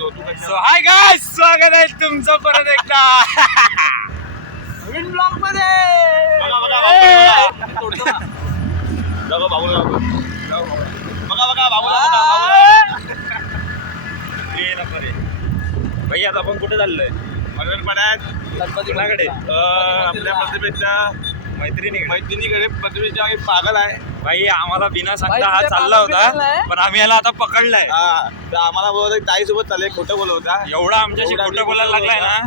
करतो तू. So hi guys, स्वागत आहे तुमचं परत एकदा नवीन ब्लॉग मध्ये. भाई आता आपण कुठे चाललोय? गणपतीकडे आपल्या प्रतिभेच्या मैत्रिणीकडे. प्रतिभेच्या पागल आहे भाई, आम्हाला बिना सांगता हा चालला होता, पण आम्ही याला आता पकडलाय. तर आम्हाला बोलत ताई सोबत चालले, खोटं बोलत होता. एवढा आमच्याशी खोटं बोलायला लागलाय ना.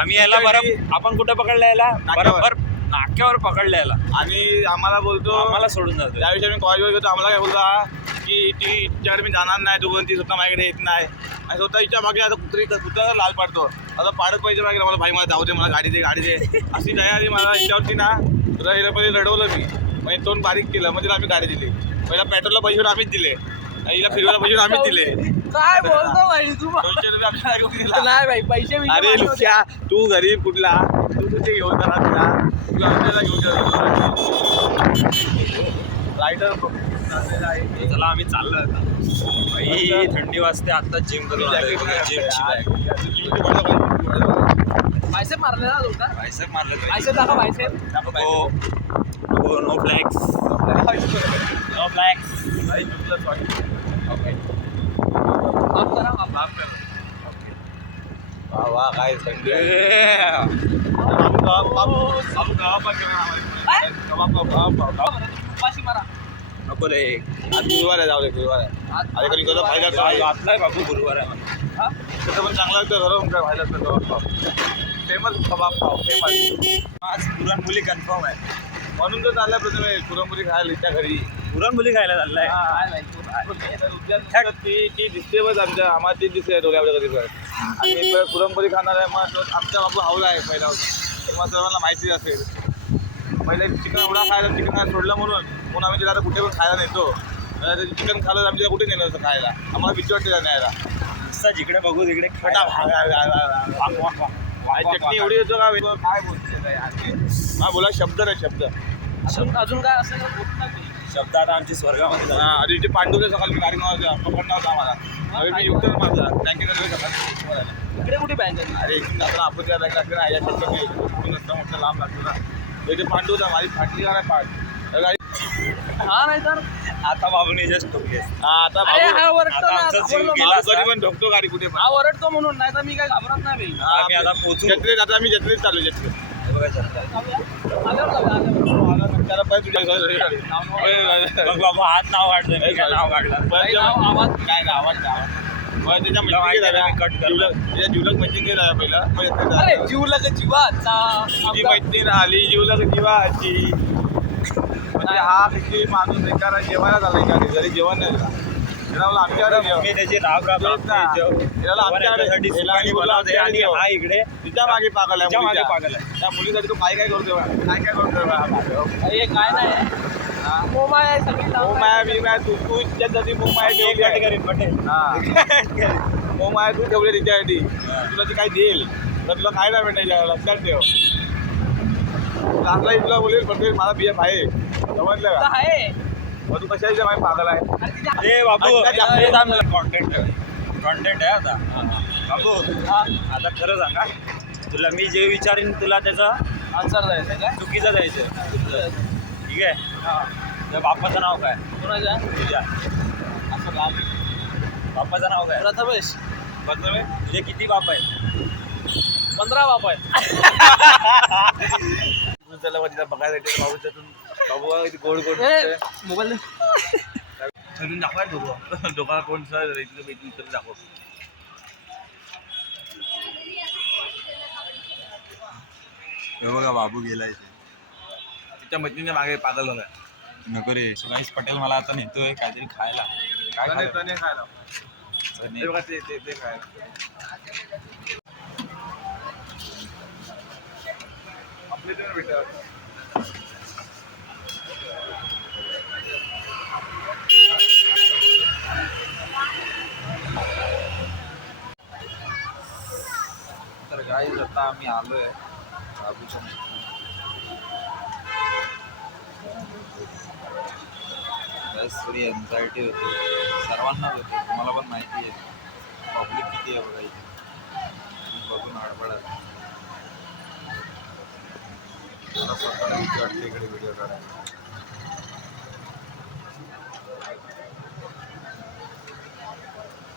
आम्ही याला बरोबर, आपण कुठे पकडलं याला? बरोबर नाक्यावर पकडलं याला. आणि आम्हाला बोलतो आम्हाला सोडून जातो. त्याविषयी आम्ही कॉलेजवर गेलो. आम्हाला काय बोलता की तिच्याकडे मी जाणार नाही, तू ती स्वतः माझ्याकडे येत नाही. आणि स्वतः हिच्या मागे आता कुत्रा लाल पाडतो. आता पाडत पाहिजे मागे मला, भाई मला जाऊ दे, मला गाडी दे अशी तयारी. मला हिच्यावरती ना पहिले रडवलं मी, म्हणजे तोंड बारीक केलं. मग तिला आम्ही गाडी दिली. पहिला पेट्रोलला पैसे आम्हीच दिले, हिला फिरवायला पैसे आम्हीच दिले. काय बोलतो भाई तू? 200 रुपये आमच्या नाही भाई, पैसे अरे लुच्या, तू गरीब कुठला, तू तुझे घेऊन जाणार ना, तुला आपल्याला घेऊन रायडर. चला आम्ही चाललो आता. भाई थंडी वाजते, आता जिम करून आलोय. जिमची बॅग. पैसे मारले ना तुला? बायसेप मारलं. पैसे दाखव, पैसे. No flex, no flex. माफ करा, माफ. वा काय थंडी उपाशी मारा. नको रे, आज गुरुवार आहे, जाऊ दे गुरुवार आहे. अरे कधी कसं फायदा वाचलाय बाबू, गुरुवार आहे मला. तसं पण चांगलं असतं घरून काय फायदा असतं. फेमस कबाब पाव फेमस. आज पुरणपोळी कन्फर्म आहे, म्हणून तर चाललंय प्रथमे पुरणपोळी खायला त्या घरी. पुरणपोळी खायला चाललाय. ती दिसते बस आम्हाला ती दिसते डोक्यामध्ये कधी पण. आणि पुरणपोळी खाणार आहे, मग आमचा बाबू हावला आहे पहिला. मग सर्वांना माहिती असेल. पहिले चिकन एवढा खायला, चिकन खायला सोडलं म्हणून आम्ही तिला आता कुठे पण खायला नेतो. चिकन खायला आम्ही तिला कुठे नेलं असं खायला, आम्हाला भीती वाटते न्यायला. जिकडे बघू तिकडे चटणी एवढी येतो का काय बोलते हा बोला शब्द नाही शब्द. अजून काय असेल शब्द आता आमची स्वर्गामध्ये. आधी ते पांडुले सकाळी मी गाडी पकडणार होता आम्हाला. मी युक्त माझा बँकेत सकाळी. इकडे कुठे बँक आहे? अरे इकडून आपण आपण त्या बँक लागते ना, या शब्द नसतं मोठं लांब लागतो ना. ते पांडू होता, माझी फाटली का नाही पाठ गाडी. हा नाही तर आता बाबूने जस्ट ठोकले. आता अरे हा ओरडतो ना, आमचा जीव आवडलं गेला. मला. कधी पण ठोकतो गाडी कुठे पण. हा ओरडतो म्हणून, नाही तर मी काय घाबरत नाही भाई. आम्ही आता पोहोचू. जत्रेत आता आम्ही जत्रेत चालू जत्रेत. आल्यावर जाऊया. त्याला पण तुझ्या बघ बाबा, हात नाव काढतोय, मी काय नाव काढलं. आवाज काय आवाज त्याच्या मैत्रिणी जीवलग मैत्रिणी राहा पहिला. अरे जीवला का जीवाचा ती मैत्रीण आली जीवलग जीवाची. म्हणजे हा किती माणूस बेकार जेवायला झालाय का घरी जेवण नाही दिला. आमच्याकडे मी त्याची राग राग आमच्याकडे आणि हा इकडे तिच्या मागे पागल आहे, मागे पागल आहे. त्या मुलीसाठी तू काय करतोय काय करतोय. हे काय नाही मोबाईल आहे सगळी मोमाया मी काय तू तिच्यासाठी मोमाया करीन पटेल. मोमाया तू ठेवले तिच्यासाठी. तुला ती काय देईल तर तुला काय नाही भेटायचं लक्षात ठेव. चांगला तुला बोलेल पटेल मला बिया आहे समजलं का. आहे. मग तू कशाच्या मागे पागल आहे. अरे बाबू, कॉन्टेंट आहे आता. बाबू आता खरं सांगा, तुला मी जे विचारीन तुला त्याचा आन्सर द्यायचं काय? चुकीचं द्यायचं. ठीक आहे. तर बाप्पाचं नाव काय? कोणाच्या? तुझ्या. असं लांब. बाप्पाचं नाव काय? प्रथमेश. तुझे किती बाप आहेत? 15 बाप आहेत. त्याला तिला बघायसाठी बाबू त्यातून बाबू गोड गोड मोबाईल ठरून दाखवाय दोघांना कोण सर इथलं दाखव. बघा बाबू गेलाय. तिच्या मैत्रिणीच्या मागे पागल झालाय. नको रे. सुरेश पटेल मला आता नेतोय काहीतरी खायला. काय चणे खायला चणे? बघा ते खायला. आपले ते भेटत तर गाईज आता आम्ही आलोय बाबूच्या. बस थोडी एन्झायटी होती, सर्वांनाच होती, तुम्हाला पण माहिती आहे. पब्लिक किती गर्दी आहे बघा इथे बघून हडबड आहे. मला स्वतःला भीती वाटते इकडे व्हिडिओ काढायला.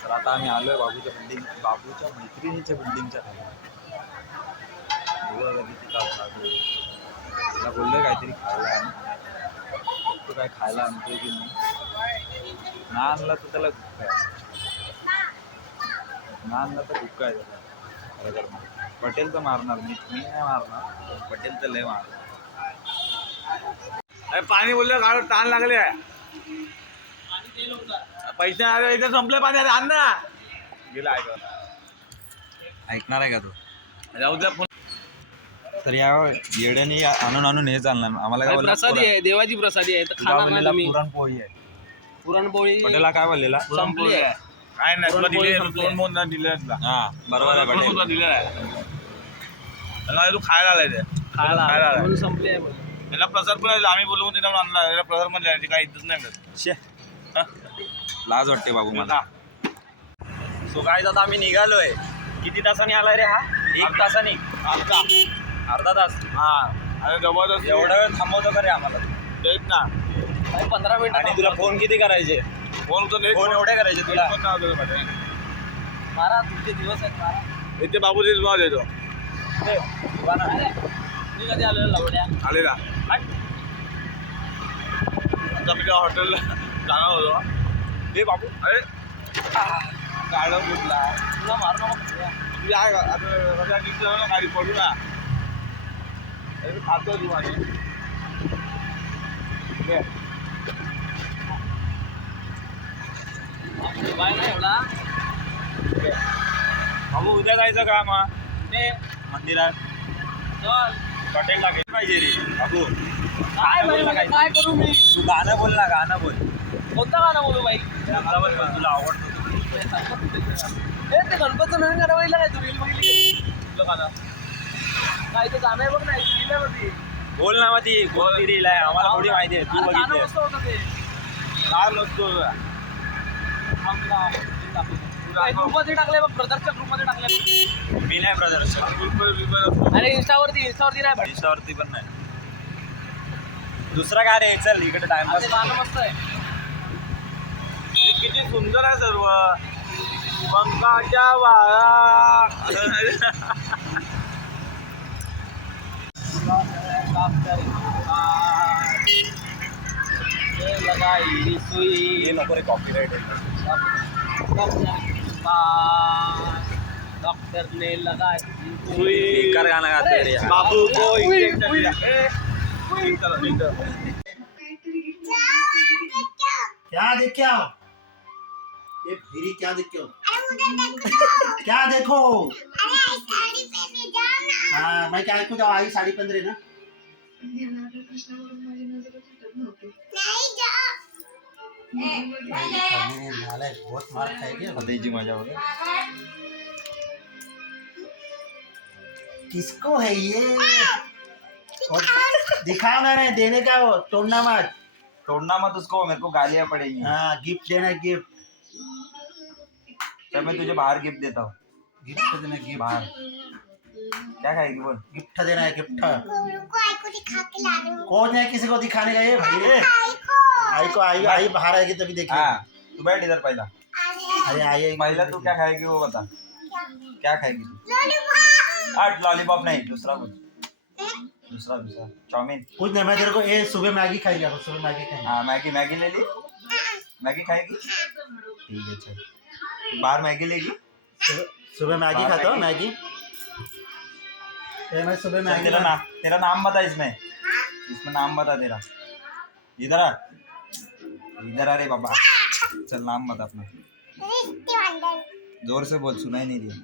तर आता आम्ही आलोय बाबूच्या मैत्रिणीच्या बिल्डिंगच्या खाली. बघूया किती तास लागले. त्याला बोललोय काहीतरी खायला आण. तो काय खायला आणतोय की नाही. ना आणला तर त्याला भुक्का आहे. ना आणला तर भुक्का आहे त्याला. पटेल तर मारणार, मी नाही मारणार. पटेल तर लय मारणार. अरे पाणी बोललं गाड ताण लागले पैसे आले इथे संपले पाणी. अरे आण ना गेला ऐकणार आहे का तू. जाऊ द्या फोन. तर या येड्याने आणून आणून हे चालणार. आम्हाला काय बोलला प्रसादी आहे, देवाची प्रसादी आहे तर खाणार नाही तुम्ही. पुरणपोळी आहे. पुरणपोळी पटेला काय बोललेला संपली आहे. काय नाही तुला पुरणपोळी दिले संपली. दोन मोन दिले तुला. हा बरोबर आहे पटेल. तुला दिलेला आहे त्याला तू खायला आलाय ते खायला खायला आलाय. म्हणून संपली आहे बोल. त्याला प्रसाद पण आहे. आम्ही बोलवून तिला आणला त्याला प्रसाद मध्ये आहे. काही इथंच नाही मिळत. शे लाज वाटते बाबू मला. सो काय आता आम्ही निघालोय. किती तासाने आलाय रे हा. 1 तासाने अर्धा तास. हा अरे जबरदस्त एवढा वेळ थांबवतो का रे आम्हाला. तेच ना. 15 मिनिट आणि तुला फोन किती करायचे. फोन उचल फोन एवढे करायचे तुला. मारा तुमचे दिवस आहेत मारा. इथे बाबूची नाव देतो मी कधी आलेलो लवड्या आलेला. आता मी त्या हॉटेलला जाणार होतो. हे बाबू अरे गाडा कुठला तुला मारू नको. तुझी आहे का आता माझ्या निघतो ना गाडी पडू ना. अरे खातो तू माझी बाय नाही एवढा. बाबू उद्या जायचं का मग ते मंदिरात. चल पटेल लागेल पाहिजे रे बाबू. काय बोल ना बाई, काय करू मी. तू गाणं बोल ना. गाणं बोल. कोणतं गाणं बोलू बाई. गाणं बोल पण तुला आवडतं. हे ते गणपतीचं नवीन गाणं बघितलं काय तू. रील बघितली कुठलं गाणं काय ते गाणं आहे बघ नाही रील आहे बघ ती. बोल ना मग ती कोणती रील आहे आम्हाला थोडी माहिती आहे. तू अरे गाणं बघितली मस्त होतं ते. काय नसतो ग्रुपमध्ये टाकले बघ. ब्रदर्सच्या ग्रुपमध्ये टाकले. मी नाही ब्रदर. अरे इंस्टावरती नाही भाई. इंस्टावरती पण नाही. दुसरा काय रे. चल इकडे टाइमपास. ते गाणं मस्त आहे. किती सुंदर आहे सर्व. पंखाच्या वाळा लगाई सुई हे नको रे कॉपीराइट आहे. डॉक्टर ने लगाई सुई. बेकार गाणं गातोय रे. बाबू को इंजेक्शन दिया. क्या देख के आओ. ये फिरी क्या देख के आओ. क्या देखो. हाँ मैं क्या देखो. आई साड़ी पहन रही ना. बहुत मार खाएगी. त्याची मजा बघ. किसको है ये. और दिखाओ ना. नहीं देने का. वो तोड़ना मत. तोड़ना मत उसको. मेरे को गालियाँ पड़ेगी. हाँ गिफ्ट देना. गिफ्ट चल मैं तुझे बाहर गिफ्ट देता हूँ. गिफ्ट देना. गिफ्ट बाहर क्या खाएगी बोल. गिफ्ट देना है. गिफ्ट कौन है किसी को दिखाने का. ये भाई रे. आई बाहर आएगी तभी देखिए. हाँ तू बैठ इधर पहला. अरे आई पहला तू क्या खाएगी वो बता. क्या खाएगी तू. आठ लॉलीपॉप नहीं. दूसरा कुछ. दूसरा चाउमीन. कुछ नहीं. मैं तेरे को ये सुबह मैगी खाएगा. सुबह मैगी खाएगा. हाँ मैगी ले ली. मैगी खाएगी. ठीक है चल. बाहर मैगी लेगी. सुबह मैगी बाहर खाता हूँ. मैगी. मैगी मैं सुबह मैगी. तेरा नाम बता. इसमें नाम बता तेरा. इधर आ रे बाबा. चल नाम बता अपना. जोर से बोल. सुनाई नहीं दिया.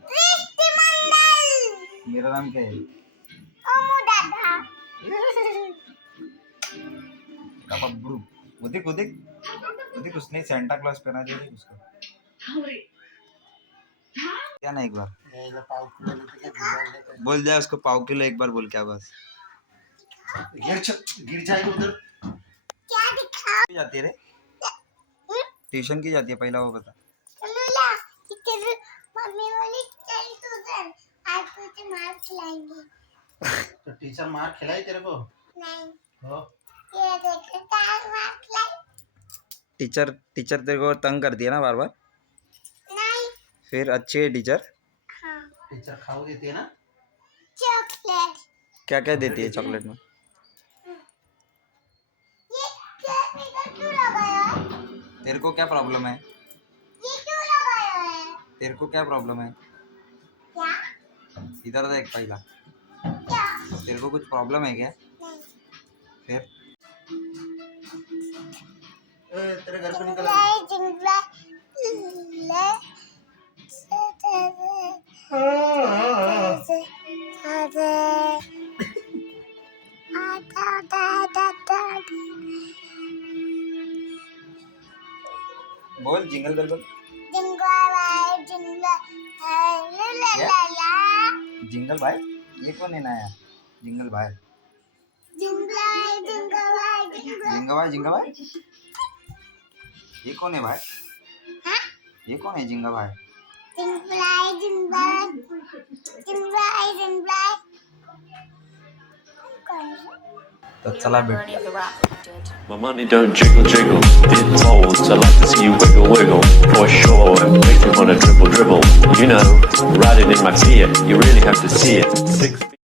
मेरा नाम क्या है. बब्बू. उदिक उसने सेंटा क्लॉज पहना दिया उसको. क्या ना एक बार बोल जाए उसको. पाव किलो एक बार बोल. क्या बस गिर जाएगी उधर. जाती है रे. ट्यूशन की जाती है. पहला वो बता. टीचर मार खिलाई तेरे को? हो टीचर तेरे को तंग करती है ना बार बार? फिर अच्छी है टीचर? टीचर खाऊ देती है ना? क्या क्या देती है चॉकलेट में? तेरे को क्या प्रॉब्लम है? तेरे को क्या प्रॉब्लम है? इधर देख पहला। तेरे को कुछ प्रॉब्लम है क्या? फिर तेरे घर पे निकल बोल जिंगल बेल बोल। जिंगल भाई ये कौन है नया? जिंगल भाई जिंगा भाई ये कौन है भाई? ये कौन है जिंगा भाई? तो चला बेट। My money don't jiggle jiggle, it rolls. I like to see you wiggle wiggle, for sure. It makes me wanna dribble dribble. You know, riding in my Fiat, you really have to see it. 6